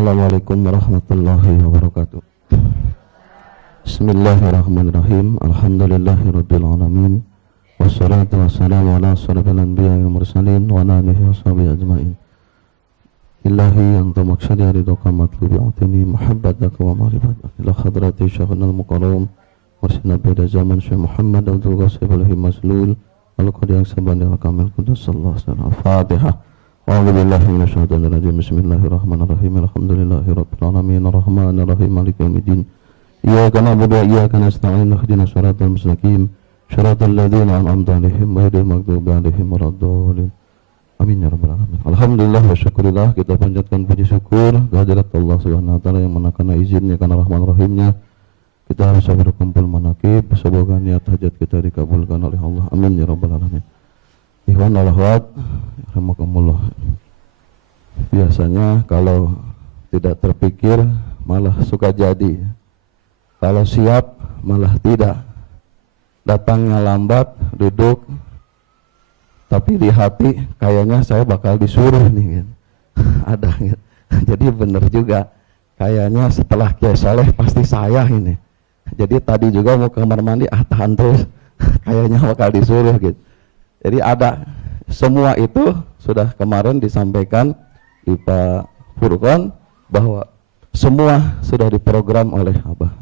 Assalamualaikum warahmatullahi wabarakatuh. Bismillahirrahmanirrahim. Alhamdulillahirabbil alamin. Wassalatu wassalamu ala asyrofil anbiya'i wal mursalin wa ala alihi washabihi ajmain. Ilahi anta maqsadi ridhoka matlubi atini muhabbataka wa ma'rifataka ila hadrati syekhana al-mukarram warsina beda zaman Syekh Muhammad Abdul Qasim al-Maslul al-Qadi yang sabani al-kamil qudus sallallahu alaihi wasallam. Al-Fatihah. A'udzu billahi minasyaitonir rajim. Bismillahirrahmanirrahim. Alhamdulillahirabbil alamin arrahmanir rahim maliki yaumiddin. Iyyaka na'budu wa iyyaka nasta'in ihdinas siratal mustaqim siratal ladzina an'amta 'alaihim ghairil maghdubi 'alaihim waladdallin. Amin ya rabbal alamin. Alhamdulillah wa syukurillah, kita panjatkan puji syukur kehadirat Allah Subhanahu wa taala yang mana karena izinnya, karena rahman rahimnya kita harus berkumpul manakib. Semoga niat hajat kita dikabulkan oleh Allah. Amin ya rabbal alamin. Ikhwan wal akhwat rahimakumullah. Biasanya kalau tidak terpikir malah suka jadi. Kalau siap malah tidak. Datangnya lambat, duduk, tapi di hati kayaknya saya bakal disuruh nih, gitu. Ada gitu. Jadi benar juga, kayaknya setelah Kiai Saleh pasti saya ini. Jadi tadi juga mau ke kamar mandi, tahan terus, kayaknya bakal disuruh gitu. Jadi ada, semua itu sudah kemarin disampaikan di Pak Furqan bahwa semua sudah diprogram oleh Abah.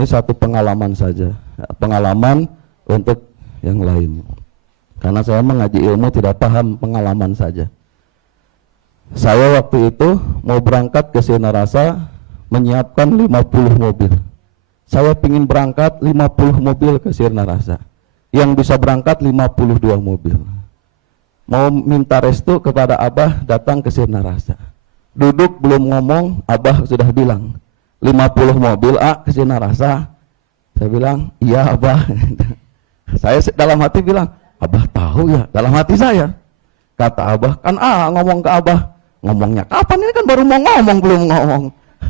Ini satu pengalaman saja, pengalaman untuk yang lain. Karena saya mengaji ilmu tidak paham pengalaman saja. Saya waktu itu mau berangkat ke Sinarasa menyiapkan 50 mobil. Saya ingin berangkat 50 mobil ke Sinarasa. Yang bisa berangkat 52 mobil. Mau minta restu kepada Abah datang ke Sinarasa. Duduk belum ngomong, Abah sudah bilang 50 mobil ke Sinarasa. Saya bilang, iya Abah. Saya dalam hati bilang, Abah tahu ya, dalam hati saya. Kata Abah, kan ngomong ke Abah. Ngomongnya kapan, ini kan baru mau ngomong, belum ngomong.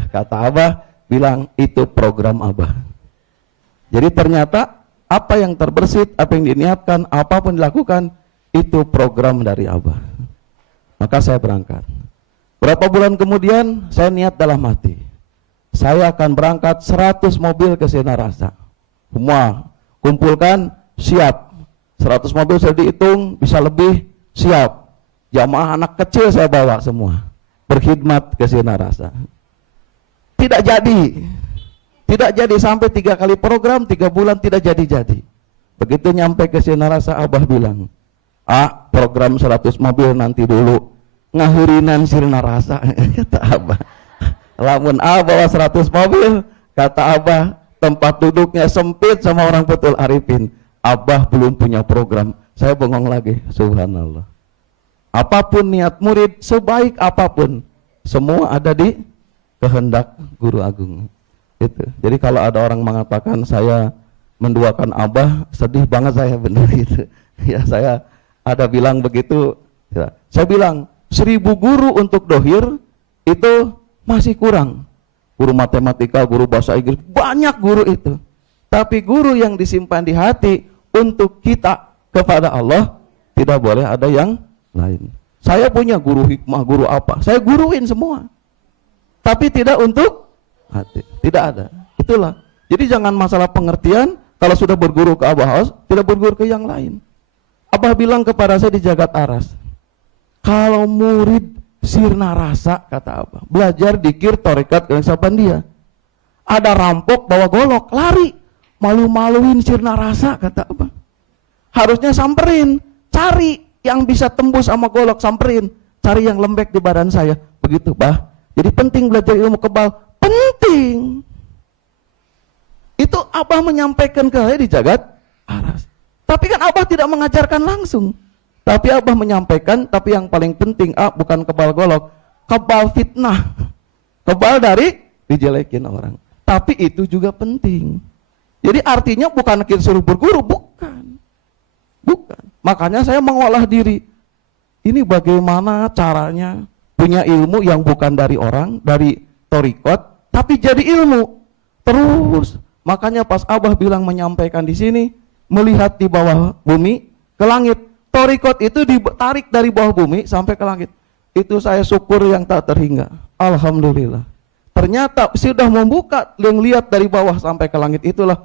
Kata Abah, bilang itu program Abah. Jadi ternyata apa yang terbersit, apa yang diniatkan, apapun dilakukan, itu program dari Abah. Maka saya berangkat. Berapa bulan kemudian saya niat dalam hati, saya akan berangkat 100 mobil ke Sinarasa. Semua kumpulkan, siap. 100 mobil saya dihitung, bisa lebih, siap. Jamaah anak kecil saya bawa semua, berkhidmat ke Sinarasa. Tidak jadi. Tidak jadi, sampai 3 kali program, 3 bulan tidak jadi-jadi. Begitu nyampe ke Sinarasa, Abah bilang, program 100 mobil nanti dulu, ngahurinan Sinarasa. Kata Abah, lamun bawa 100 mobil, kata Abah, tempat duduknya sempit sama orang betul arifin. Abah belum punya program. Saya bengong lagi, subhanallah. Apapun niat murid, sebaik apapun, semua ada di kehendak Guru Agung. Itu. Jadi kalau ada orang mengatakan saya menduakan Abah, sedih banget saya, benar itu. Ya, saya ada bilang begitu. Ya. Saya bilang 1000 guru untuk dohir itu masih kurang. Guru matematika, guru bahasa Inggris, banyak guru itu. Tapi guru yang disimpan di hati untuk kita kepada Allah, tidak boleh ada yang lain. Saya punya guru hikmah, guru apa, saya guruin semua. Tapi tidak untuk hati, tidak ada. Itulah. Jadi jangan masalah pengertian, kalau sudah berguru ke Abah Haus, tidak berguru ke yang lain. Abah bilang kepada saya di Jagat Aras, kalau murid sirna rasa, kata Abah, belajar dikir tarekat yang Sabandia. Ada rampok bawa golok, lari, malu-maluin sirna rasa, kata Abah. Harusnya samperin, cari yang bisa tembus sama golok, samperin, cari yang lembek di badan saya. Begitu, Bah. Jadi penting belajar ilmu kebal, penting. Itu Abah menyampaikan ke saya di Jagat Aras. Tapi kan Abah tidak mengajarkan langsung. Tapi Abah menyampaikan, tapi yang paling penting bukan kebal golok, kebal fitnah. Kebal dari dijelekin orang. Tapi itu juga penting. Jadi artinya bukan kita suruh berguru, bukan. Bukan. Makanya saya mengolah diri. Ini bagaimana caranya punya ilmu yang bukan dari orang, dari torikot, tapi jadi ilmu. Terus. Makanya pas Abah bilang menyampaikan di sini, melihat di bawah bumi ke langit. Torikot itu ditarik dari bawah bumi sampai ke langit. Itu saya syukur yang tak terhingga. Alhamdulillah. Ternyata sudah membuka, yang lihat dari bawah sampai ke langit itulah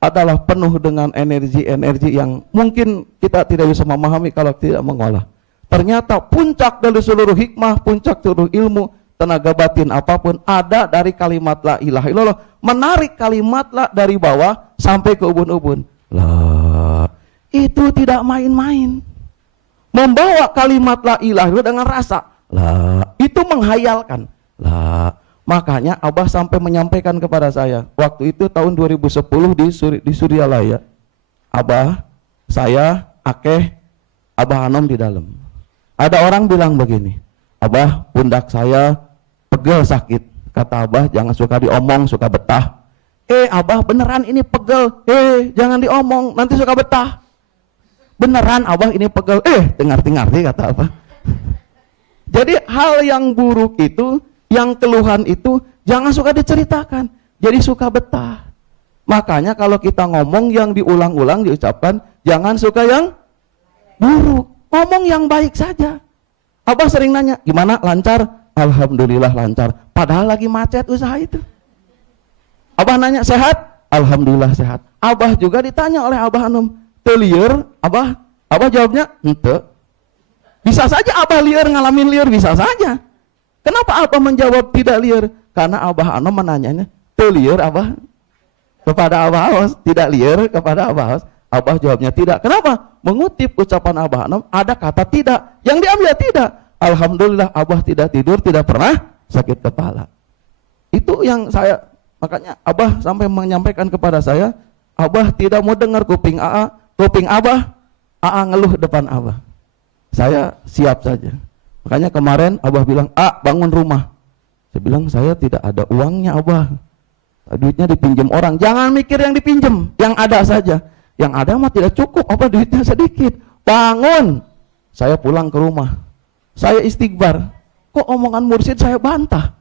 adalah penuh dengan energi-energi yang mungkin kita tidak bisa memahami kalau tidak mengolah. Ternyata puncak dari seluruh hikmah, puncak seluruh ilmu, tenaga batin apapun ada dari kalimat la ilaha illallah. Menarik kalimat la dari bawah sampai ke ubun-ubun. La, itu tidak main-main. Membawa kalimat la ilaha illallah dengan rasa. La, itu menghayalkan. La, makanya Abah sampai menyampaikan kepada saya waktu itu tahun 2010 di Suryalaya. Abah, saya, Akeh, Abah Anom di dalam. Ada orang bilang begini, Abah, pundak saya pegel sakit. Kata Abah, jangan suka diomong, suka betah. Abah, beneran ini pegel. Jangan diomong, nanti suka betah. Beneran Abah ini pegel. Dengar-dengar kata Abah. Jadi hal yang buruk itu, yang keluhan itu jangan suka diceritakan, jadi suka betah. Makanya kalau kita ngomong yang diulang-ulang diucapkan, jangan suka yang buruk, ngomong yang baik saja. Abah sering nanya, gimana, lancar? Alhamdulillah lancar, padahal lagi macet usaha itu. Abah nanya, sehat? Alhamdulillah sehat. Abah juga ditanya oleh Abah Anom, lieur? Abah jawabnya, ente. Bisa saja Abah lieur, ngalamin lieur, bisa saja. Kenapa Abah menjawab tidak liar? Karena Abah Anom menanyanya, liar Abah? Kepada Abah Aos, tidak liar kepada Abah Aos. Abah jawabnya tidak. Kenapa? Mengutip ucapan Abah Anom, ada kata tidak. Yang diambil tidak. Alhamdulillah Abah tidak tidur, tidak pernah sakit kepala. Itu yang saya, makanya Abah sampai menyampaikan kepada saya, Abah tidak mau dengar kuping Abah, ngeluh depan Abah. Saya siap saja. Makanya kemarin Abah bilang, bangun rumah. Saya bilang, saya tidak ada uangnya Abah. Duitnya dipinjam orang. Jangan mikir yang dipinjam, yang ada saja. Yang ada mah tidak cukup, Abah duitnya sedikit. Bangun. Saya pulang ke rumah. Saya istighbar. Kok omongan mursyid saya bantah?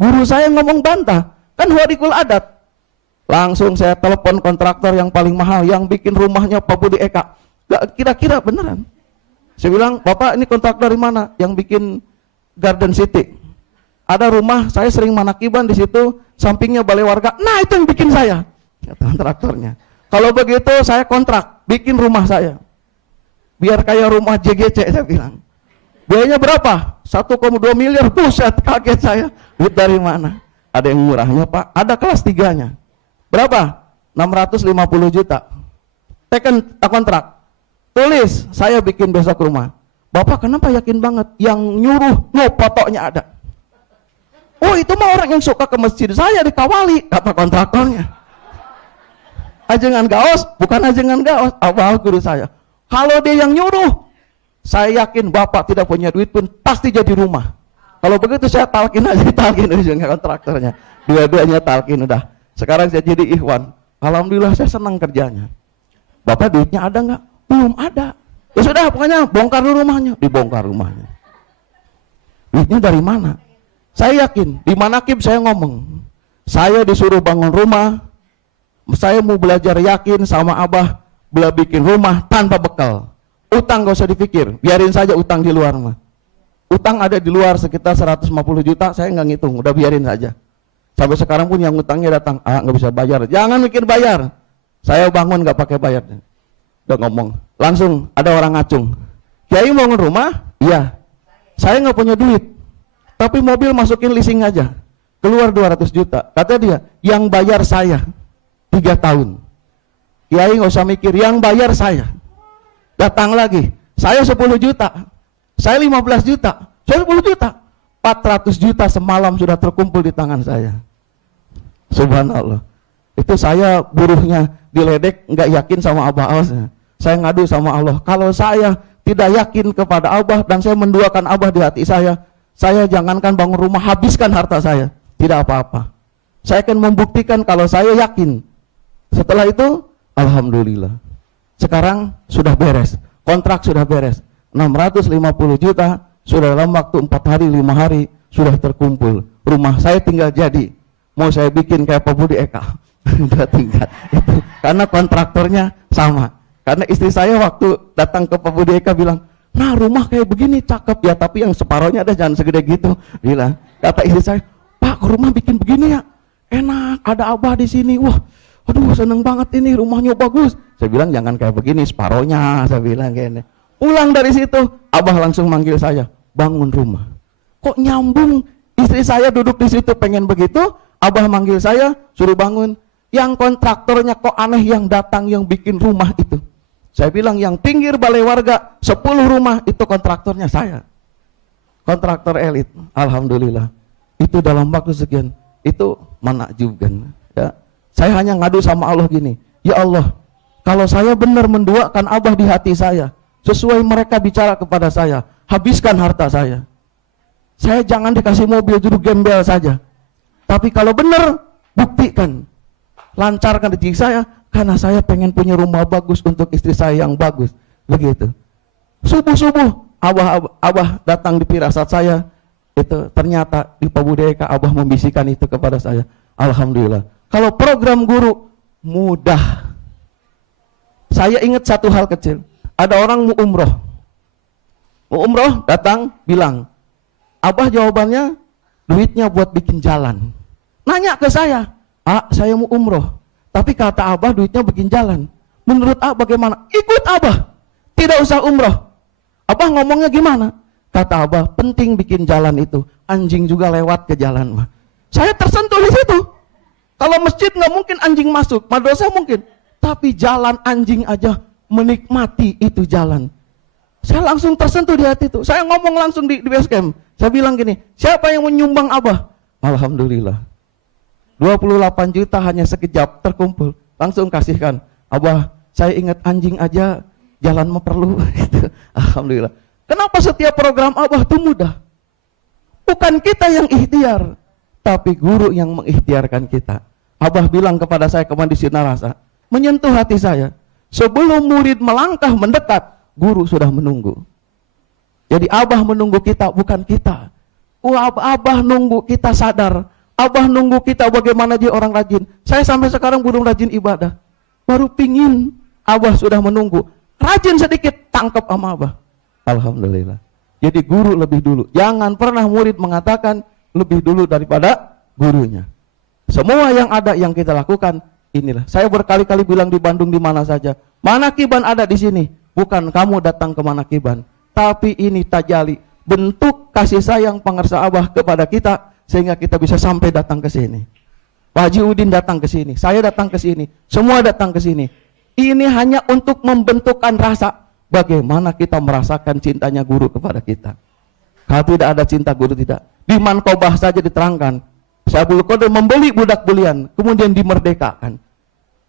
Guru saya ngomong bantah. Kan huadikul adat. Langsung saya telepon kontraktor yang paling mahal, yang bikin rumahnya Pak Budi Eka. Gak kira-kira beneran. Saya bilang, Bapak ini kontraktor dari mana? Yang bikin Garden City. Ada rumah, saya sering manakiban di situ, sampingnya balai warga. Nah, itu yang bikin saya. Kata kontraktornya. Kalau begitu saya kontrak, bikin rumah saya. Biar kayak rumah JGC, saya bilang. Biayanya berapa? 1,2 miliar. Buset, kaget saya. Duit dari mana? Ada yang murahnya Pak, ada kelas 3-nya. Berapa? 650 juta. Teken kontrak. Tulis, saya bikin besok rumah. Bapak kenapa yakin banget? Yang nyuruh, fotonya ada. Oh, itu mah orang yang suka ke masjid saya dikawali, kata kontraktornya. Ajengan gaos, bukan ajengan gaos. Abah guru saya. Kalau dia yang nyuruh, saya yakin Bapak tidak punya duit pun pasti jadi rumah. Kalau begitu saya talkin aja, talkin aja kontraktornya. Dua-duanya talkin udah. Sekarang saya jadi ikhwan. Alhamdulillah saya senang kerjanya. Bapak duitnya ada nggak? Belum ada. Ya sudah, pokoknya bongkar dulu rumahnya. Dibongkar rumahnya. Duitnya dari mana? Saya yakin, di Manakib saya ngomong. Saya disuruh bangun rumah. Saya mau belajar yakin sama Abah. Bikin rumah tanpa bekal. Utang gak usah dipikir. Biarin saja utang di luar mah. Utang ada di luar sekitar 150 juta. Saya nggak ngitung, udah biarin saja. Sampai sekarang pun yang utangnya datang, nggak bisa bayar. Jangan mikir bayar. Saya bangun nggak pakai bayar. Udah ngomong, langsung ada orang ngacung. Kiai mau bangun rumah? Iya. Saya nggak punya duit, tapi mobil masukin leasing aja, keluar 200 juta. Kata dia, yang bayar saya 3 tahun. Kiai nggak usah mikir, yang bayar saya. Datang lagi, saya 10 juta, saya 15 juta, saya 10 juta. 400 juta semalam sudah terkumpul di tangan saya. Subhanallah. Itu saya buruhnya diledek, nggak yakin sama Abah Aos. Saya ngadu sama Allah, kalau saya tidak yakin kepada Abah dan saya menduakan Abah di hati saya jangankan bangun rumah, habiskan harta saya, tidak apa-apa. Saya akan membuktikan kalau saya yakin. Setelah itu, alhamdulillah. Sekarang sudah beres, kontrak sudah beres. 650 juta, sudah dalam waktu 4 hari, 5 hari, sudah terkumpul. Rumah saya tinggal jadi. Mau saya bikin kayak Pak Budi Eka. Udah tinggal. Karena kontraktornya sama. Karena istri saya waktu datang ke Pak Budi Eka bilang, Nah rumah kayak begini cakep ya, tapi yang separohnya ada, jangan segede gitu. Bilang, kata istri saya, Pak rumah bikin begini ya, enak, ada abah di sini, wah, aduh seneng banget ini, rumahnya bagus. Saya bilang jangan kayak begini, separohnya, saya bilang kayaknya. Pulang dari situ, abah langsung manggil saya, bangun rumah. Kok nyambung, istri saya duduk di situ pengen begitu, abah manggil saya, suruh bangun. Yang kontraktornya kok aneh yang datang yang bikin rumah itu. Saya bilang yang pinggir balai warga 10 rumah itu kontraktornya saya. Kontraktor elit. Alhamdulillah. Itu dalam waktu sekian. Itu menakjubkan. Ya. Saya hanya ngadu sama Allah gini. Ya Allah, kalau saya benar menduakan Abah di hati saya, sesuai mereka bicara kepada saya, habiskan harta saya. Saya jangan dikasih mobil juru gembel saja. Tapi kalau benar, buktikan. Lancarkan rezeki saya. Karena saya pengen punya rumah bagus untuk istri saya yang bagus. Begitu. Subuh-subuh Abah datang di firasat saya. Itu ternyata di Pabudeka Abah membisikkan itu kepada saya. Alhamdulillah. Kalau program guru mudah. Saya ingat satu hal kecil. Ada orang mau umroh. Mau umroh datang bilang, Abah jawabannya duitnya buat bikin jalan. Nanya ke saya, saya mau umroh. Tapi kata Abah duitnya bikin jalan. Menurut Abah bagaimana? Ikut Abah. Tidak usah umroh. Abah ngomongnya gimana? Kata Abah, penting bikin jalan itu. Anjing juga lewat ke jalan. Saya tersentuh di situ. Kalau masjid nggak mungkin anjing masuk, madrasah mungkin. Tapi jalan anjing aja menikmati itu jalan. Saya langsung tersentuh di hati itu. Saya ngomong langsung di base camp. Saya bilang gini, siapa yang menyumbang Abah? Alhamdulillah. 28 juta hanya sekejap terkumpul. Langsung kasihkan. Abah, saya ingat anjing aja jalan mah perlu. Alhamdulillah. Kenapa setiap program Abah itu mudah? Bukan kita yang ikhtiar, tapi guru yang mengikhtiarkan kita. Abah bilang kepada saya kemarin di Sinarasa, menyentuh hati saya. Sebelum murid melangkah mendekat, guru sudah menunggu. Jadi Abah menunggu kita, bukan kita. Abah nunggu kita sadar. Abah nunggu kita bagaimana jadi orang rajin. Saya sampai sekarang belum rajin ibadah. Baru pingin, Abah sudah menunggu. Rajin sedikit, tangkap sama Abah. Alhamdulillah. Jadi guru lebih dulu. Jangan pernah murid mengatakan lebih dulu daripada gurunya. Semua yang ada yang kita lakukan, inilah. Saya berkali-kali bilang di Bandung di mana saja. Manakiban ada di sini. Bukan kamu datang ke Manakiban. Tapi ini tajali. Bentuk kasih sayang pengersa Abah kepada kita. Sehingga kita bisa sampai datang ke sini. Pak Haji Udin datang ke sini, saya datang ke sini, semua datang ke sini. Ini hanya untuk membentukkan rasa bagaimana kita merasakan cintanya guru kepada kita. Kalau tidak ada cinta guru tidak. Di Mankobah saja diterangkan, Syabul Qadir membeli budak bulian, kemudian dimerdekakan.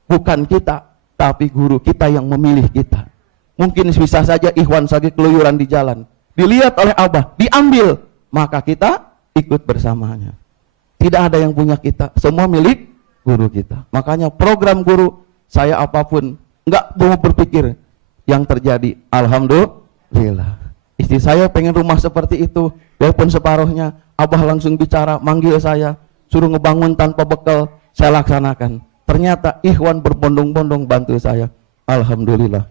Bukan kita, tapi guru kita yang memilih kita. Mungkin bisa saja ikhwan saja keluyuran di jalan, dilihat oleh Abah, diambil, maka kita ikut bersamanya. Tidak ada yang punya kita, semua milik guru kita. Makanya program guru, saya apapun nggak mau berpikir yang terjadi. Alhamdulillah. Istri saya pengen rumah seperti itu, walaupun separuhnya. Abah langsung bicara, manggil saya, suruh ngebangun tanpa bekal, saya laksanakan. Ternyata ikhwan berbondong-bondong bantu saya. Alhamdulillah,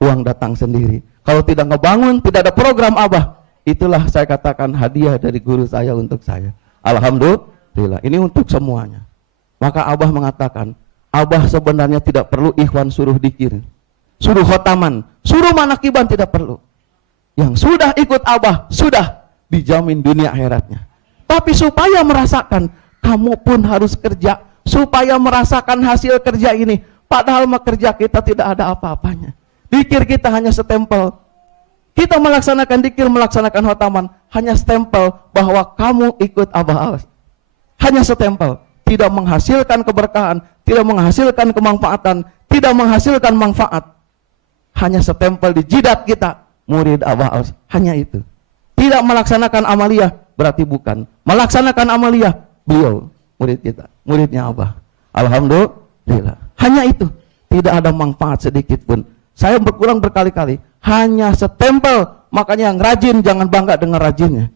uang datang sendiri. Kalau tidak ngebangun, tidak ada program Abah. Itulah saya katakan hadiah dari guru saya untuk saya. Alhamdulillah, ini untuk semuanya. Maka Abah mengatakan, Abah sebenarnya tidak perlu ikhwan suruh dikir, suruh khotaman, suruh manakiban tidak perlu. Yang sudah ikut Abah, sudah dijamin dunia akhiratnya. Tapi supaya merasakan, kamu pun harus kerja, supaya merasakan hasil kerja ini. Padahal kerja kita tidak ada apa-apanya. Dikir kita hanya setempel. Kita melaksanakan dikir, melaksanakan khotaman, hanya stempel bahwa kamu ikut Abah Awas. Hanya setempel, tidak menghasilkan keberkahan, tidak menghasilkan kemanfaatan, tidak menghasilkan manfaat. Hanya setempel di jidat kita, murid Abah Awas. Hanya itu. Tidak melaksanakan amaliyah, berarti bukan. Melaksanakan amaliyah, beliau, murid kita, muridnya Abah. Alhamdulillah. Hanya itu, tidak ada manfaat sedikit pun. Saya berulang berkali-kali, hanya setempel. Makanya yang rajin jangan bangga dengan rajinnya.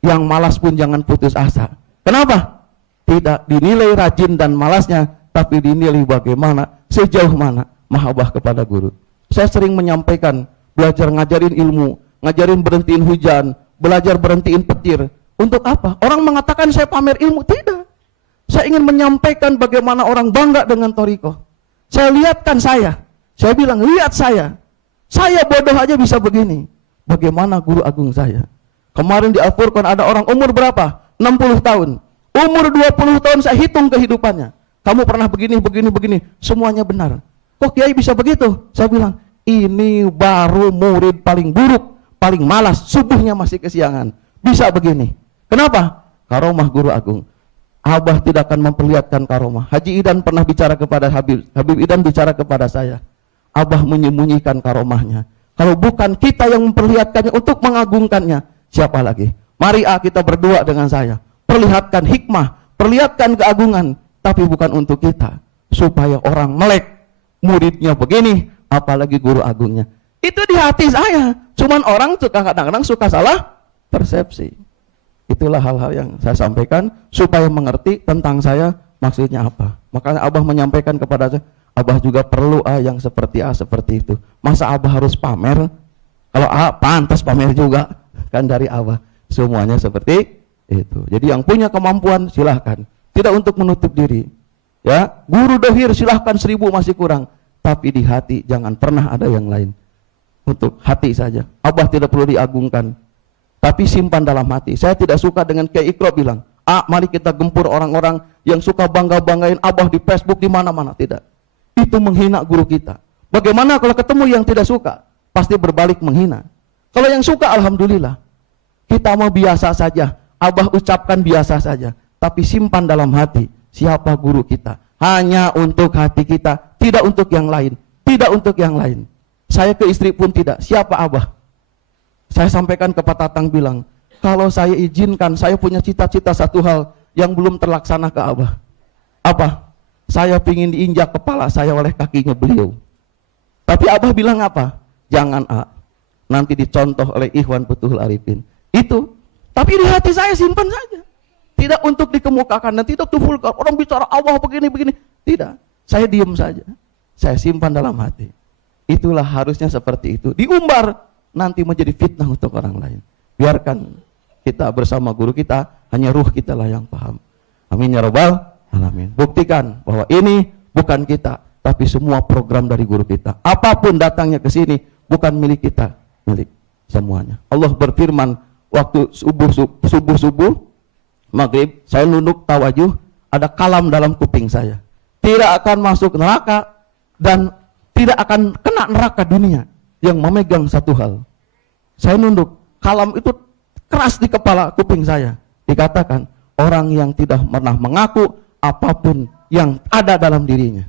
Yang malas pun jangan putus asa. Kenapa? Tidak dinilai rajin dan malasnya, tapi dinilai bagaimana, sejauh mana mahabbah kepada guru. Saya sering menyampaikan, belajar ngajarin ilmu, ngajarin berhentiin hujan, belajar berhentiin petir. Untuk apa? Orang mengatakan saya pamer ilmu. Tidak. Saya ingin menyampaikan bagaimana orang bangga dengan Thariqah. Saya lihatkan saya. Saya bilang, lihat saya. Saya bodoh aja bisa begini. Bagaimana guru agung saya? Kemarin di Al-Furqan ada orang umur berapa? 60 tahun. Umur 20 tahun saya hitung kehidupannya. Kamu pernah begini, begini, begini. Semuanya benar. Kok Kiai bisa begitu? Saya bilang, ini baru murid paling buruk, paling malas, subuhnya masih kesiangan. Bisa begini. Kenapa? Karomah guru agung. Abah tidak akan memperlihatkan karomah. Haji Idan pernah bicara kepada Habib Idan bicara kepada saya. Abah menyembunyikan karomahnya. Kalau bukan kita yang memperlihatkannya untuk mengagungkannya, siapa lagi? Mari kita berdua dengan saya. Perlihatkan hikmah, perlihatkan keagungan, tapi bukan untuk kita. Supaya orang melek, muridnya begini, apalagi guru agungnya. Itu di hati saya. Cuman orang kadang-kadang suka salah persepsi. Itulah hal-hal yang saya sampaikan supaya mengerti tentang saya maksudnya apa. Makanya Abah menyampaikan kepada saya, Abah juga perlu yang seperti seperti itu. Masa Abah harus pamer? Kalau pantas pamer juga kan dari Abah. Semuanya seperti itu. Jadi yang punya kemampuan silahkan. Tidak untuk menutup diri. Ya, guru dohir silahkan 1000 masih kurang. Tapi di hati jangan pernah ada yang lain. Untuk hati saja. Abah tidak perlu diagungkan. Tapi simpan dalam hati. Saya tidak suka dengan Kiai Iqra bilang, mari kita gempur orang-orang yang suka bangga-banggain Abah di Facebook di mana-mana. Tidak. Itu menghina guru kita. Bagaimana kalau ketemu yang tidak suka? Pasti berbalik menghina. Kalau yang suka, alhamdulillah. Kita mau biasa saja. Abah ucapkan biasa saja. Tapi simpan dalam hati. Siapa guru kita? Hanya untuk hati kita. Tidak untuk yang lain. Tidak untuk yang lain. Saya ke istri pun tidak. Siapa Abah? Saya sampaikan ke Pak Tatang bilang, kalau saya izinkan, saya punya cita-cita satu hal yang belum terlaksana ke Abah. Apa? Saya ingin diinjak kepala saya oleh kakinya beliau. Tapi Abah bilang apa? Jangan nanti dicontoh oleh Ikhwan Futuhul Arifin. Itu. Tapi di hati saya simpan saja. Tidak untuk dikemukakan dan tidak difulgar. Orang bicara Allah begini-begini. Tidak. Saya diam saja. Saya simpan dalam hati. Itulah harusnya seperti itu. Diumbar. Nanti menjadi fitnah untuk orang lain. Biarkan kita bersama guru kita, hanya ruh kita lah yang paham. Amin ya rabbal alamin. Buktikan bahwa ini bukan kita, tapi semua program dari guru kita. Apapun datangnya ke sini, bukan milik kita, milik semuanya. Allah berfirman waktu subuh maghrib, saya nunduk tawajuh, ada kalam dalam kuping saya. Tidak akan masuk neraka dan tidak akan kena neraka dunia. Yang memegang satu hal. Saya nunduk, kalam itu keras di kepala kuping saya. Dikatakan, orang yang tidak pernah mengaku apapun yang ada dalam dirinya.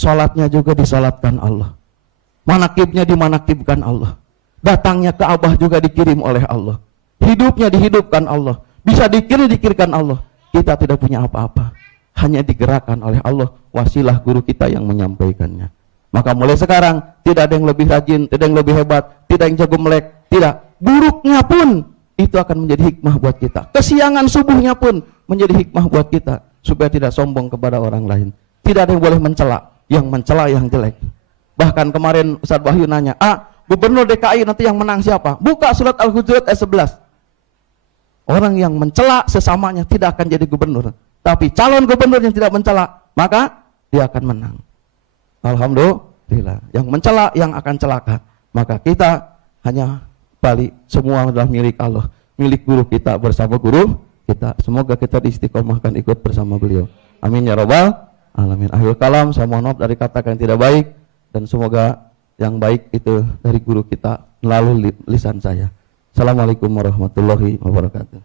Sholatnya juga disolatkan Allah. Manakibnya dimanakibkan Allah. Datangnya ke Abah juga dikirim oleh Allah. Hidupnya dihidupkan Allah. Bisa dikirkan Allah. Kita tidak punya apa-apa. Hanya digerakkan oleh Allah. Wasilah guru kita yang menyampaikannya. Maka mulai sekarang, tidak ada yang lebih rajin, tidak ada yang lebih hebat, tidak yang jago melek, tidak. Buruknya pun, itu akan menjadi hikmah buat kita. Kesiangan subuhnya pun menjadi hikmah buat kita. Supaya tidak sombong kepada orang lain. Tidak ada yang boleh mencela, yang jelek. Bahkan kemarin Ustaz Wahyu nanya, gubernur DKI nanti yang menang siapa? Buka surat Al-Hujurat ayat 11. Orang yang mencela sesamanya tidak akan jadi gubernur. Tapi calon gubernur yang tidak mencela, maka dia akan menang. Alhamdulillah. Yang mencela yang akan celaka. Maka kita hanya balik, semua adalah milik Allah, milik guru kita bersama guru kita. Semoga kita diistiqomahkan ikut bersama beliau. Amin ya rabbal alamin. Akhir kalam, saya mohon maaf dari kata yang tidak baik, dan semoga yang baik itu dari guru kita melalui lisan saya. Assalamualaikum warahmatullahi wabarakatuh.